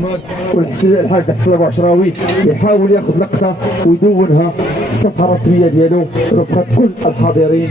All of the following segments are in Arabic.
الكمال. والحاج حسن البعشراوي يحاول ياخذ لقطه ويدونها في الصفحه الرسميه ديالو رفقه كل الحاضرين.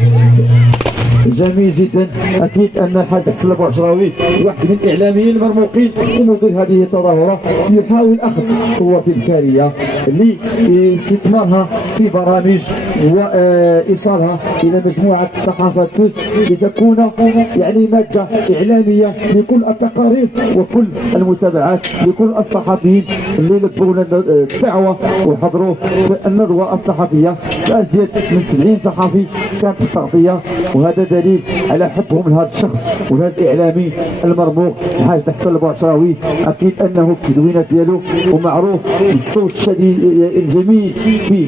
جميل جدا. اكيد ان الحاج حسن البعشراوي واحد من الاعلاميين المرموقين ومدير هذه التظاهره يحاول اخذ صور تذكاريه لاستثمارها في برامج وايصالها الى مجموعه الصحافه السوس لتكون يعني ماده اعلاميه لكل التقارير وكل المتابعات لكل الصحفيين اللي لبونا الدعوه وحضروا في الندوه الصحفيه. ازيد من 70 صحفي كانت في التغطيه، وهذا دليل على حبهم لهذا الشخص ولهذا الاعلامي المرموق الحاج حسن البعشراوي. اكيد انه في التدوينات ديالو ومعروف بالصوت الشديد الجميل في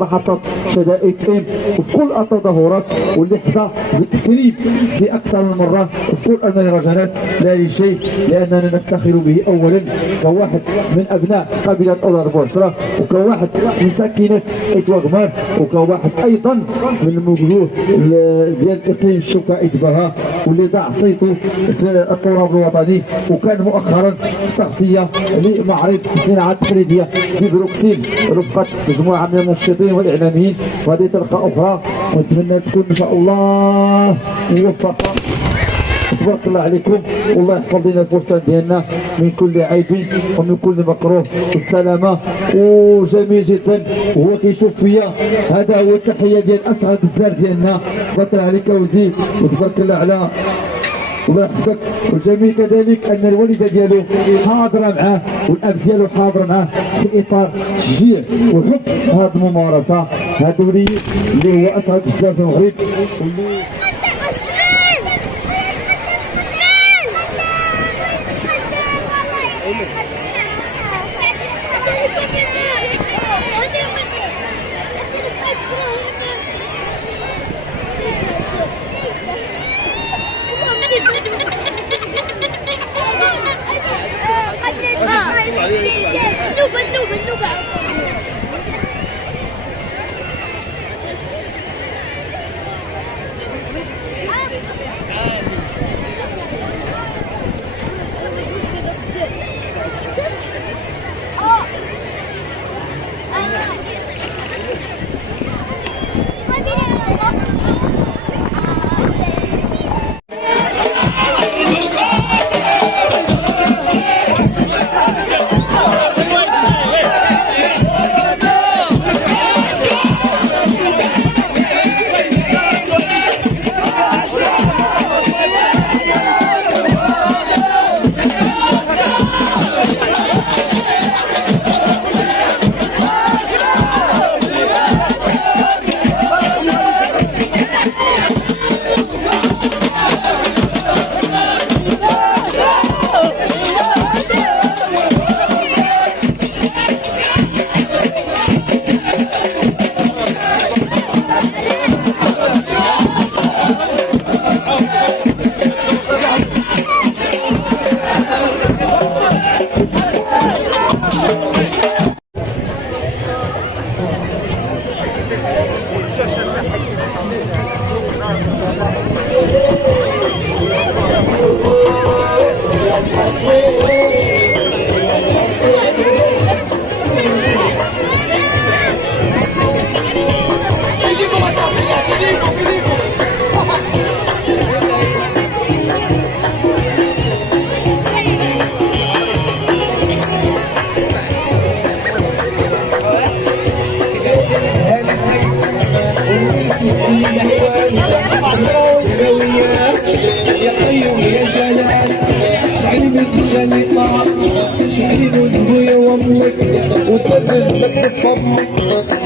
محطه شدائد ام وفي كل التظاهرات، واللي حظى بالتكريم في اكثر من مره وفي كل المهرجانات. لا لشيء لاننا نفتخر به اولا كواحد من ابناء قبيله اولاد بوعشره، وكواحد من ساكنه اتواغمار، وكواحد ايضا من الوجوه ديال اقليم الشوكه اتباها، واللي ضاع صيته في التراب الوطني. وكان مؤخرا في تغطيه لمعرض الصناعه التقليديه ببروكسيل رفقه مجموعه من المنشطين والاعلاميين، وهذه طريقه اخرى. ونتمنى تكون ان شاء الله موفقه. تبارك الله عليكم، والله يحفظ لنا الفرصه ديالنا من كل عيب ومن كل مكروه والسلامه. وجميل جدا وهو كيشوف فيا. هذا هو التحيه ديال اسعد الزار ديالنا. تبارك الله عليك ودي، وتبارك الله على الله يحفظك. والجميل كذلك ان الوالده ديالو حاضره معاه والاب ديالو حاضر معاه في اطار تشجيع وحب هذه الممارسه. هذا ولي اللي هو اسعد الزار في المغرب.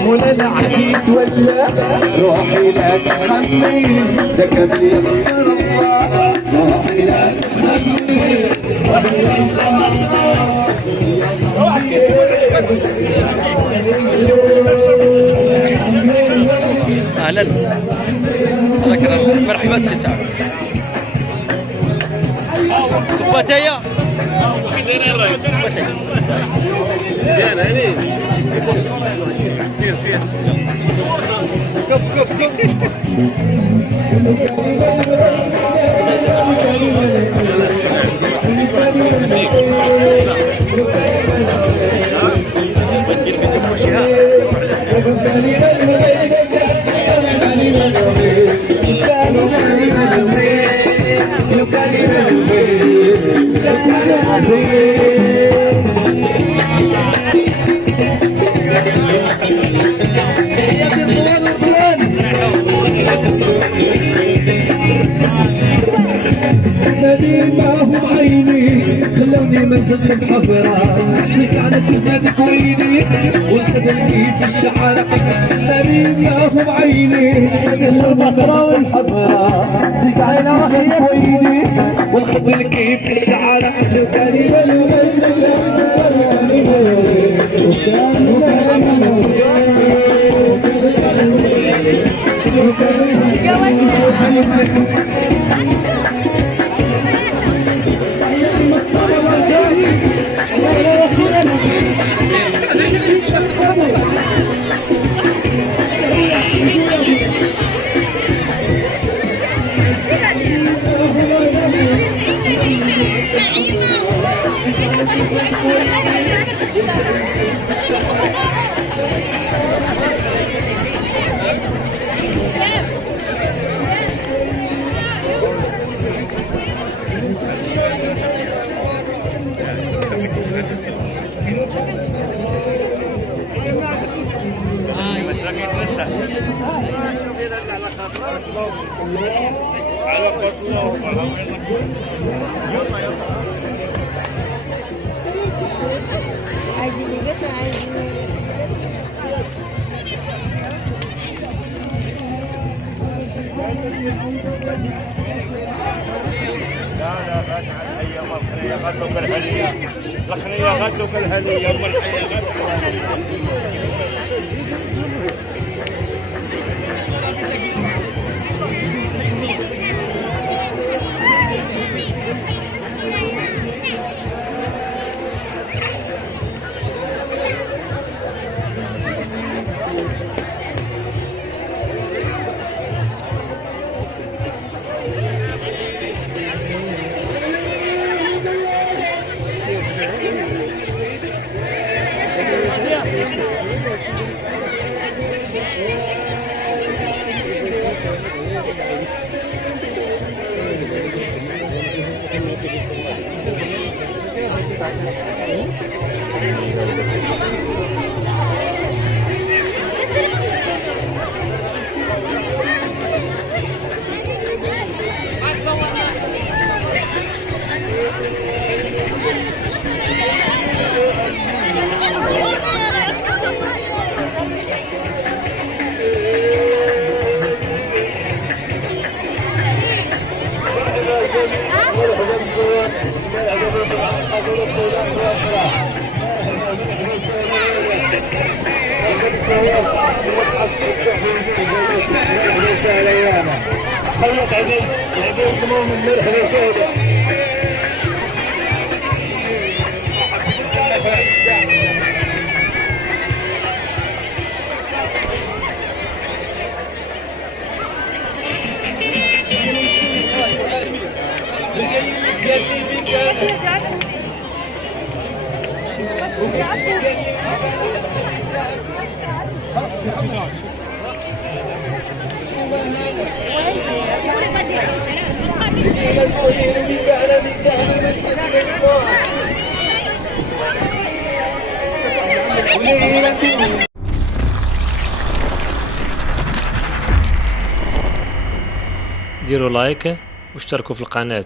مولانا عديت ولا روحي لا تتحمل ده كبير يغفر الله روحي لا تتحمل اهلا مرحبا سي سعد كباتايا كي دايرين الرئيس مزيان هاني سير سير كب كب كب نبيل معهم عيني خلوني منزل الحفرة زيك على كتابك ويني وخذني في الشعر نبيل معهم عيني البصرة والحفرة زيك على كتابك ويني والخذني في الشعر غدوك الهنية زخرية غدوك الهنية والحياة خليك عديد كمان من ملح وسوداء ديروا لايك واشتركوا في القناة.